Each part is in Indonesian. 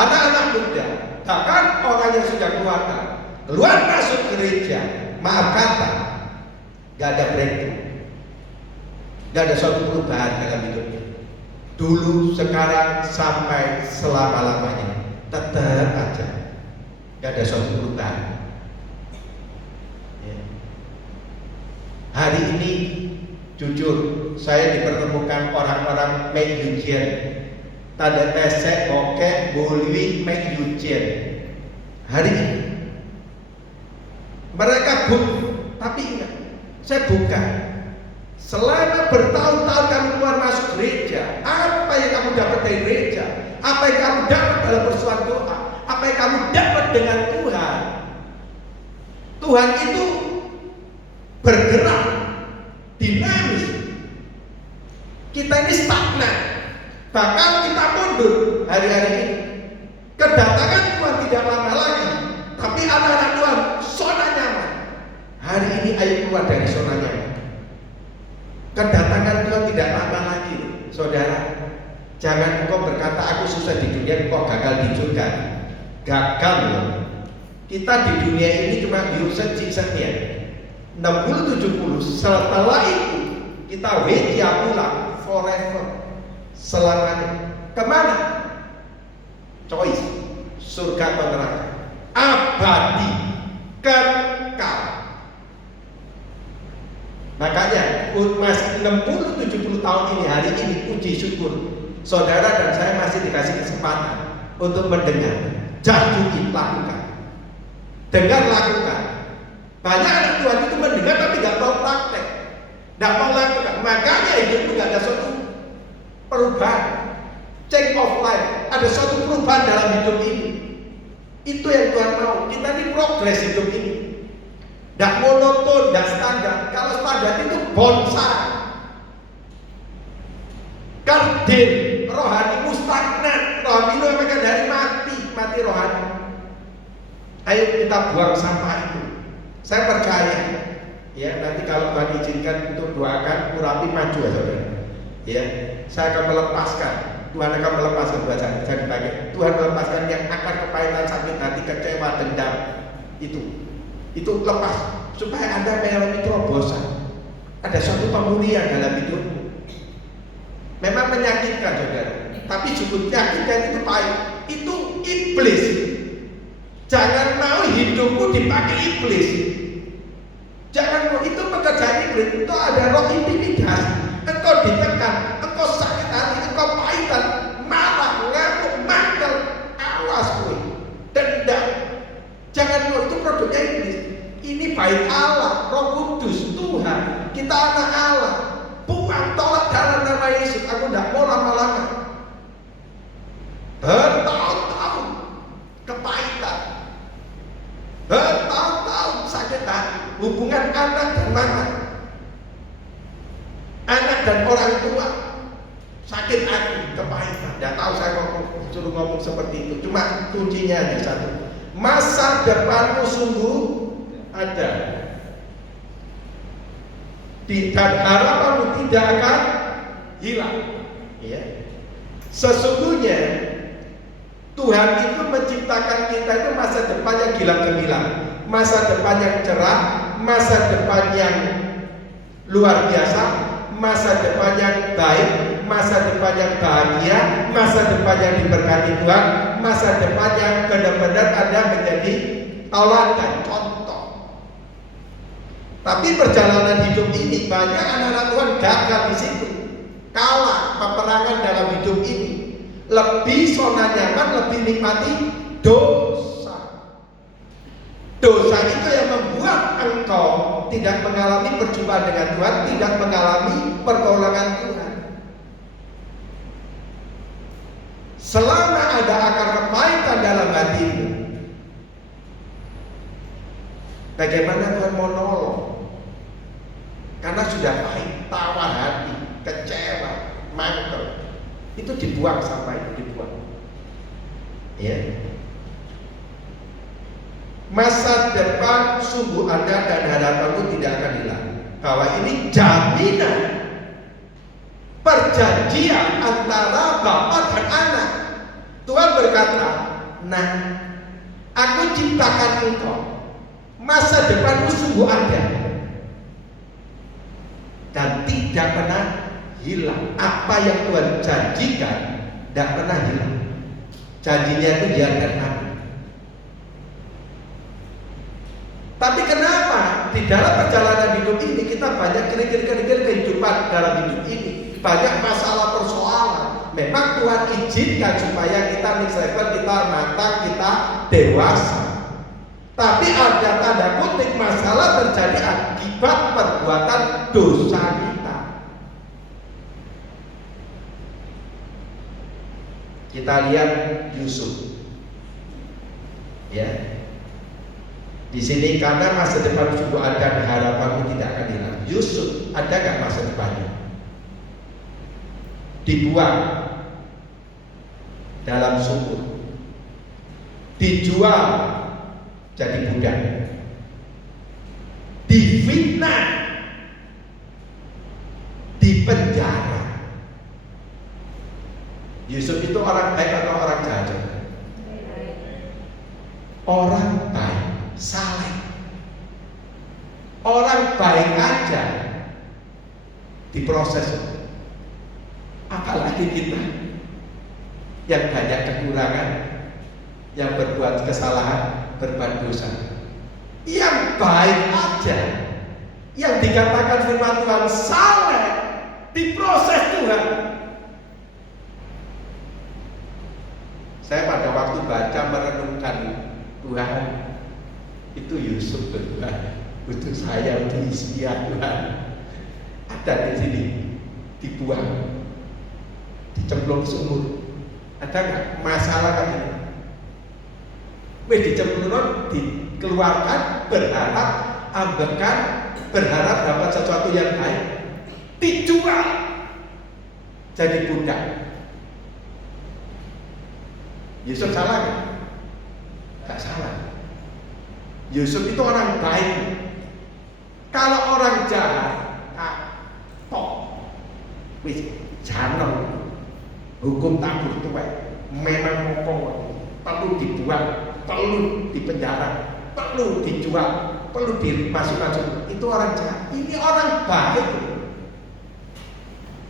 anak-anak muda, bahkan orang yang sudah keluar masuk gereja, maaf kata, gak ada breakthrough, gak ada suatu perubahan dalam hidupnya. Dulu, sekarang, sampai selama-lamanya tetap aja gak ada suatu perubahan. Ya. Hari ini jujur, saya dipertemukan orang-orang Mekyujian, tanda pesek, bokeh, buli, Mekyujian. Hari ini mereka butuh, tapi ingat, saya bukan. Selama bertahun-tahun kamu keluar masuk gereja, apa yang kamu dapat dari gereja? Apa yang kamu dapat dalam persoalan doa? Apa yang kamu dapat dengan Tuhan? Tuhan itu bergerak, dinamis. Kita ini stagnan, bahkan kita mundur hari-hari ini. Kedatangan Tuhan tidak lama lagi, tapi anak-anak Tuhan zona nyaman. Hari ini ayo keluar dari zona nyaman. Kedatangan Tuhan tidak lama lagi, saudara. Jangan engkau berkata aku susah di dunia, engkau gagal di surga. Gagal loh. Kita di dunia ini cuma hidup sejiwa 60-70. Setelah itu kita wejia pulang forever, selamanya. Kemana? Choice, surga atau neraka. Abadi, kekal. Makanya masih 60-70 tahun ini, hari ini puji syukur saudara dan saya masih dikasih kesempatan untuk mendengar. Jadi lakukan, dengar, lakukan. Banyak anak Tuhan itu mendengar tapi gak mau praktek, gak mau lakukan. Makanya hidupmu gak ada suatu perubahan, change of life, ada suatu perubahan dalam hidup ini. Itu yang Tuhan mau. Kita ini progres hidup ini, gak monoton, gak standar. Kalau standar itu bonsai, kardin, rohanimu stagnan, rohanimu memang dari mati rohani. Ayo kita buang sampah itu. Saya percaya, ya nanti kalau Tuhan izinkan untuk doakan, Urapi maju ya saudara. Ya, saya akan melepaskan. Tuhan akan melepaskan buat saya dipakai. Tuhan melepaskan yang akan kepahitan, sakit hati, kecewa, dendam itu lepas supaya Anda mengalami terobosan. Ada suatu pemulihan dalam hidupmu. Memang menyakitkan saudara, tapi cukup menyakitkan itu pahit. Itu iblis. Jangan mau hidupmu dipakai iblis. Jangan mau, itu pekerjaan iblis. Itu ada roh intimidasi. Engkau ditekan, engkau sakit hati, engkau pahitan, marah, ngamuk, mangkel, awas kowe, dendam. Jangan mau, itu produknya iblis. Ini baik Allah, Roh Kudus, Tuhan. Kita anak Allah. Buang, tolak dalam nama Yesus. Aku tidak mau lama-lama. Bertahun-tahun kepahitan, bertahun-tahun sakit hati, hubungan anak dan mama, anak dan orang tua, sakit hati, kepahitan. Tidak tahu saya suruh ngomong seperti itu. Cuma kuncinya hanya satu. Masa depanmu sungguh ada. Dan harapanmu tidak akan hilang. Ya. Sesungguhnya Tuhan itu menciptakan kita itu masa depan yang gilang gemilang, masa depan yang cerah, masa depan yang luar biasa, masa depan yang baik, masa depan yang bahagia, masa depan yang diberkati Tuhan, masa depan yang benar-benar Anda menjadi tauladan, contoh. Tapi perjalanan hidup ini banyak anak-anak Tuhan gagal di situ, kalah peperangan dalam hidup ini. Lebih zona nyaman, lebih nikmati dosa. Dosa itu yang membuat engkau tidak mengalami perjumpaan dengan Tuhan, tidak mengalami pertolongan Tuhan. Selama ada akar kepahitan dalam hatimu, bagaimana Tuhan mau nolong? Karena sudah pahit, tawar hati, kecewa, mangkel. Itu dibuang, sampah itu dibuang. Ya. Masa depan sungguh Anda dan harapanmu tidak akan hilang. Bahwa ini jaminan perjanjian antara Bapa dan Anak. Tuhan berkata, nah, aku ciptakan engkau, masa depanmu sungguh ada dan tidak pernah hilang. Apa yang Tuhan janjikan tidak pernah hilang. Janjinya itu ya dan amin. Tapi kenapa di dalam perjalanan hidup ini kita banyak kerikil-kerikil kehidupan dalam hidup ini, banyak masalah persoalan. Memang Tuhan izinkan supaya kita menyelesaikan, kita matang, kita dewasa. Tapi ada tanda kutip masalah terjadi akibat perbuatan dosa kita. Kita lihat Yusuf, ya. Di sini karena masa depan sungguh ada dan harapanmu tidak akan hilang. Yusuf ada gak masa depannya? Dibuang dalam sumur, dijual jadi budak, difitnah, dipenjara. Yusuf itu orang baik atau orang jahat? Orang baik, saleh. Orang baik aja diproses, apalagi kita yang banyak kekurangan, yang berbuat kesalahan, berbuat dosa. Yang baik aja, yang dikatakan firman Tuhan saleh, diproses Tuhan. Saya pada waktu baca merenungkan, Tuhan, itu Yusuf Tuhan, untuk saya, untuk Hizkia Tuhan, ada di sini, dibuang, dicemplung sumur. Ada nggak masalah kan ini? Dicemplung, dikeluarkan, berharap, ambekan, berharap dapat sesuatu yang baik, dijual, jadi budak. Yusuf salah nggak? Nggak salah. Yusuf itu orang baik. Kalau orang jahat, wis jangan hukum tabur tuwek, memang mokong, perlu dibuang, perlu dipenjara, perlu dijual, perlu dimasuk-masuk. Itu orang jahat. Ini orang baik.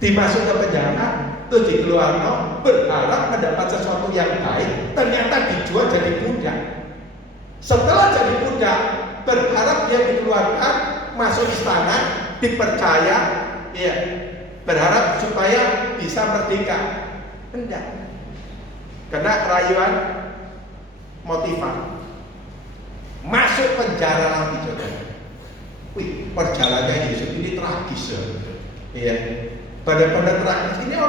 Dimasuk ke penjara, terus dikeluarkan, berharap mendapat sesuatu yang baik, ternyata dijual jadi budak. Setelah jadi budak, berharap dia dikeluarkan, masuk istana, dipercaya, ya, berharap supaya bisa merdeka. Enggak. Kena rayuan motivasi, masuk penjara lagi, saudara. Wih, perjalanannya Yusuf ini tragis, ya. Benar-benar tragis. Ini orang